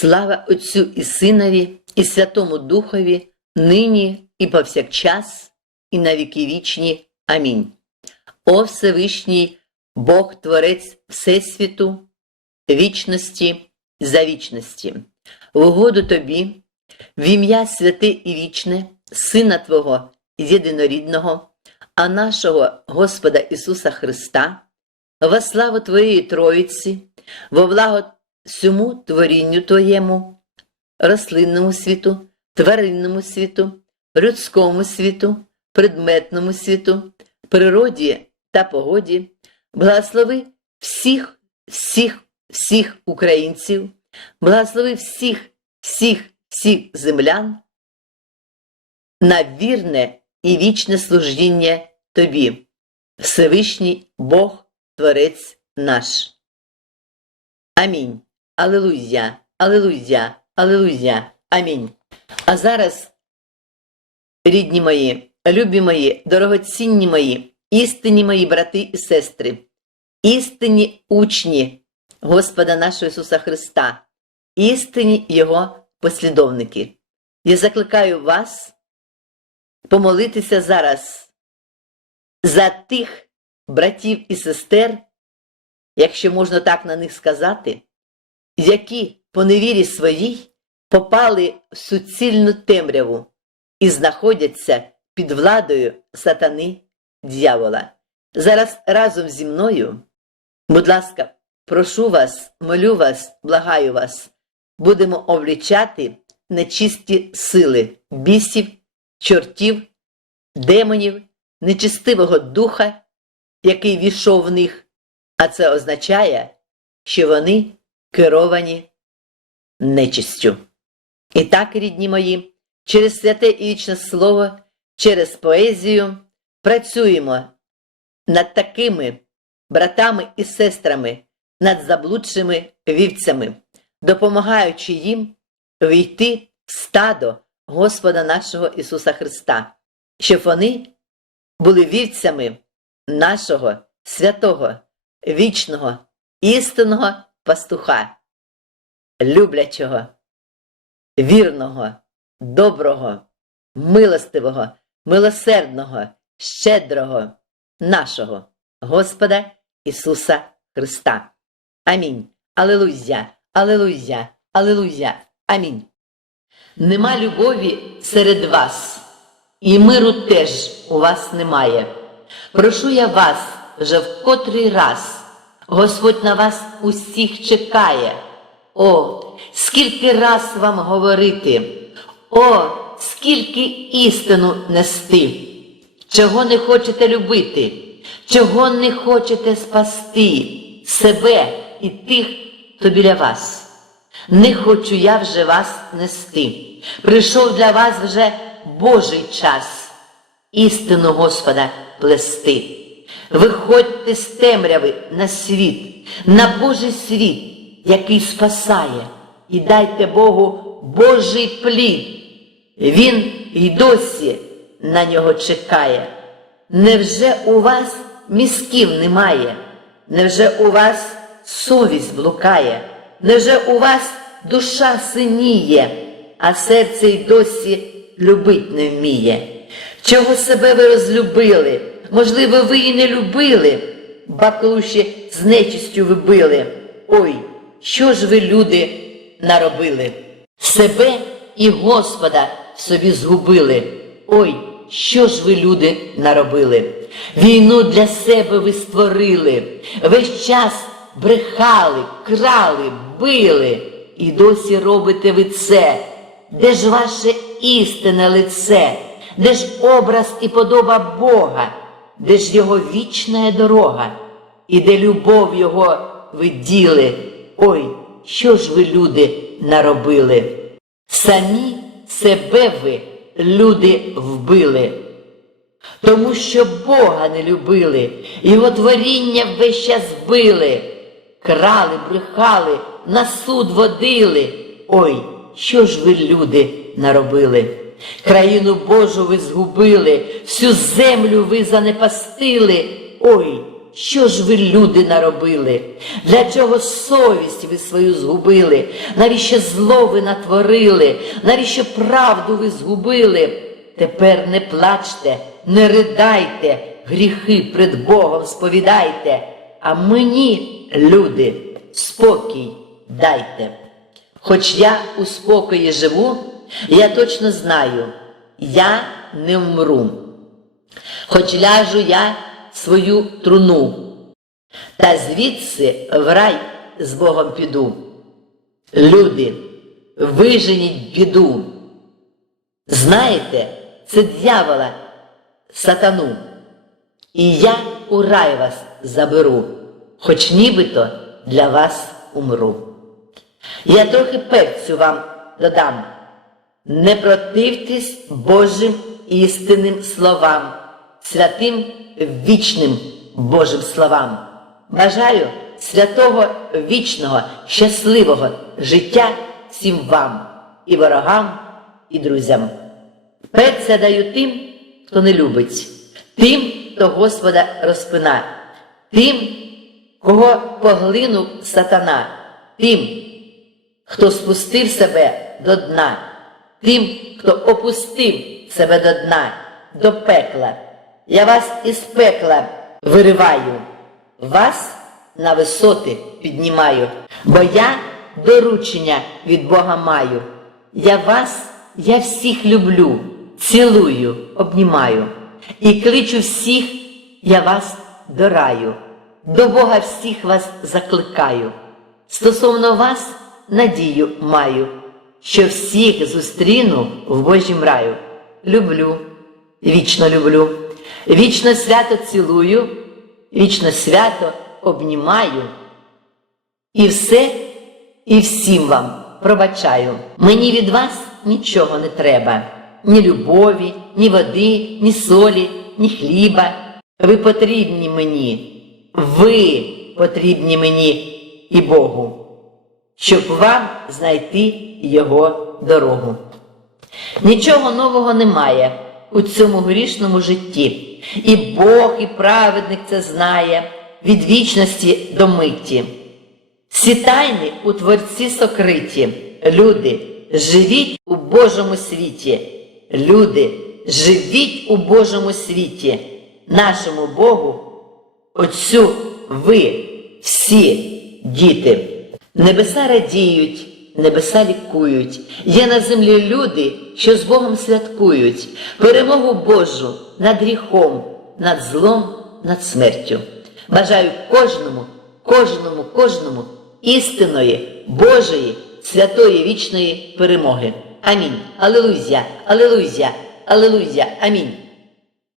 Слава Отцю і Синові, і Святому Духові, нині і повсякчас, і на віки вічні. Амінь. О Всевишній Бог Творець Всесвіту, вічності за вічності, в угоду тобі, в ім'я святе і вічне, Сина Твого єдинорідного, а нашого Господа Ісуса Христа, во славу Твоєї Троїці, во благо всьому творінню Твоєму, рослинному світу, тваринному світу, людському світу, предметному світу, природі та погоді, благослови всіх, всіх, всіх українців, благослови всіх, всіх, всіх землян на вірне і вічне служіння Тобі, Всевишній Бог, Творець наш. Амінь. Алилуйя, Алилуйя, Алилуйя. Амінь. А зараз, рідні мої, любі мої, дорогоцінні мої, істинні мої брати і сестри, істинні учні Господа нашого Ісуса Христа, істинні Його послідовники. Я закликаю вас помолитися зараз за тих братів і сестер, якщо можна так на них сказати, які по невірі своїй попали в суцільну темряву і знаходяться під владою сатани дьявола. Зараз разом зі мною, будь ласка, прошу вас, молю вас, благаю вас, будемо облічати нечисті сили, бісів, чортів, демонів, нечистивого духа, який війшов в них, а це означає, що вони керовані нечистю. І так, рідні мої, через святе і вічне слово, через поезію працюємо над такими братами і сестрами, над заблудшими вівцями, допомагаючи їм війти в стадо Господа нашого Ісуса Христа, щоб вони були вівцями нашого святого, вічного, істинного пастуха, люблячого, вірного, доброго, милостивого, милосердного, щедрого, нашого Господа Ісуса Христа. Амінь. Алилуйя, Алилуйя, Алилуйя. Амінь. Нема любові серед вас, і миру теж у вас немає. Прошу я вас вже в котрий раз, Господь на вас усіх чекає. О, скільки раз вам говорити, о, скільки істину нести, чого не хочете любити, чого не хочете спасти себе і тих, хто біля вас. Не хочу я вже вас нести. Прийшов для вас вже Божий час істину Господа плести. Виходьте з темряви на світ, на Божий світ, який спасає, і дайте Богу Божий плід. Він й досі на нього чекає. Невже у вас мізків немає? Невже у вас совість блукає? Невже у вас душа синіє, а серце й досі любить не вміє? Чого себе ви розлюбили? Можливо, ви і не любили, баклуші з нечистю ви били. Ой, що ж ви, люди, наробили? Себе і Господа собі згубили. Ой, що ж ви, люди, наробили? Війну для себе ви створили, весь час брехали, крали, били, і досі робите ви це. Де ж ваше істинне лице, де ж образ і подоба Бога, де ж його вічна дорога, і де любов Його ви діли? Ой, що ж ви, люди, наробили? Самі себе ви, люди, вбили. Тому що Бога не любили, Його творіння весь час били, крали, брехали, на суд водили. Ой, що ж ви, люди, наробили? Країну Божу ви згубили, всю землю ви занепастили. Ой, що ж ви, люди, наробили? Для чого совість ви свою згубили? Навіщо зло ви натворили? Навіщо правду ви згубили? Тепер не плачте, не ридайте, гріхи пред Богом сповідайте, а мені, люди, спокій дайте. Хоч я у спокої живу, я точно знаю, я не вмру. Хоч ляжу я свою труну, та звідси в рай з Богом піду. Люди, виженіть біду. Знаєте, це дьявола, сатану. І я у рай вас заберу, хоч нібито для вас умру. Я трохи перцю вам додам. Не противтесь Божим істинним словам, святим вічним Божим словам. Бажаю святого вічного, щасливого життя всім вам, і ворогам, і друзям. Перця даю тим, хто не любить, тим, хто Господа розпина, тим, кого поглинув сатана, тим, хто спустив себе до дна, тим, хто опустив себе до дна, до пекла. Я вас із пекла вириваю, вас на висоти піднімаю, бо я доручення від Бога маю. Я вас, я всіх люблю, цілую, обнімаю і кличу всіх, я вас до раю, до Бога всіх вас закликаю. Стосовно вас надію маю, що всіх зустріну в Божім раю. Люблю, вічно люблю, вічно свято цілую, вічно свято обнімаю. І все, і всім вам пробачаю. Мені від вас нічого не треба, ні любові, ні води, ні солі, ні хліба. Ви потрібні мені, ви потрібні мені і Богу, щоб вам знайти Його дорогу. Нічого нового немає у цьому грішному житті, і Бог, і праведник це знає від вічності до митті. Всі тайни у Творці сокриті. Люди, живіть у Божому світі. Люди, живіть у Божому світі. Нашому Богу, Отцю, ви всі діти. Небеса радіють, небеса лікують. Є на землі люди, що з Богом святкують перемогу Божу над гріхом, над злом, над смертю. Бажаю кожному, кожному, кожному істинної, Божої, святої вічної перемоги. Амінь. Алелуя, алелуя, алелуя, амінь.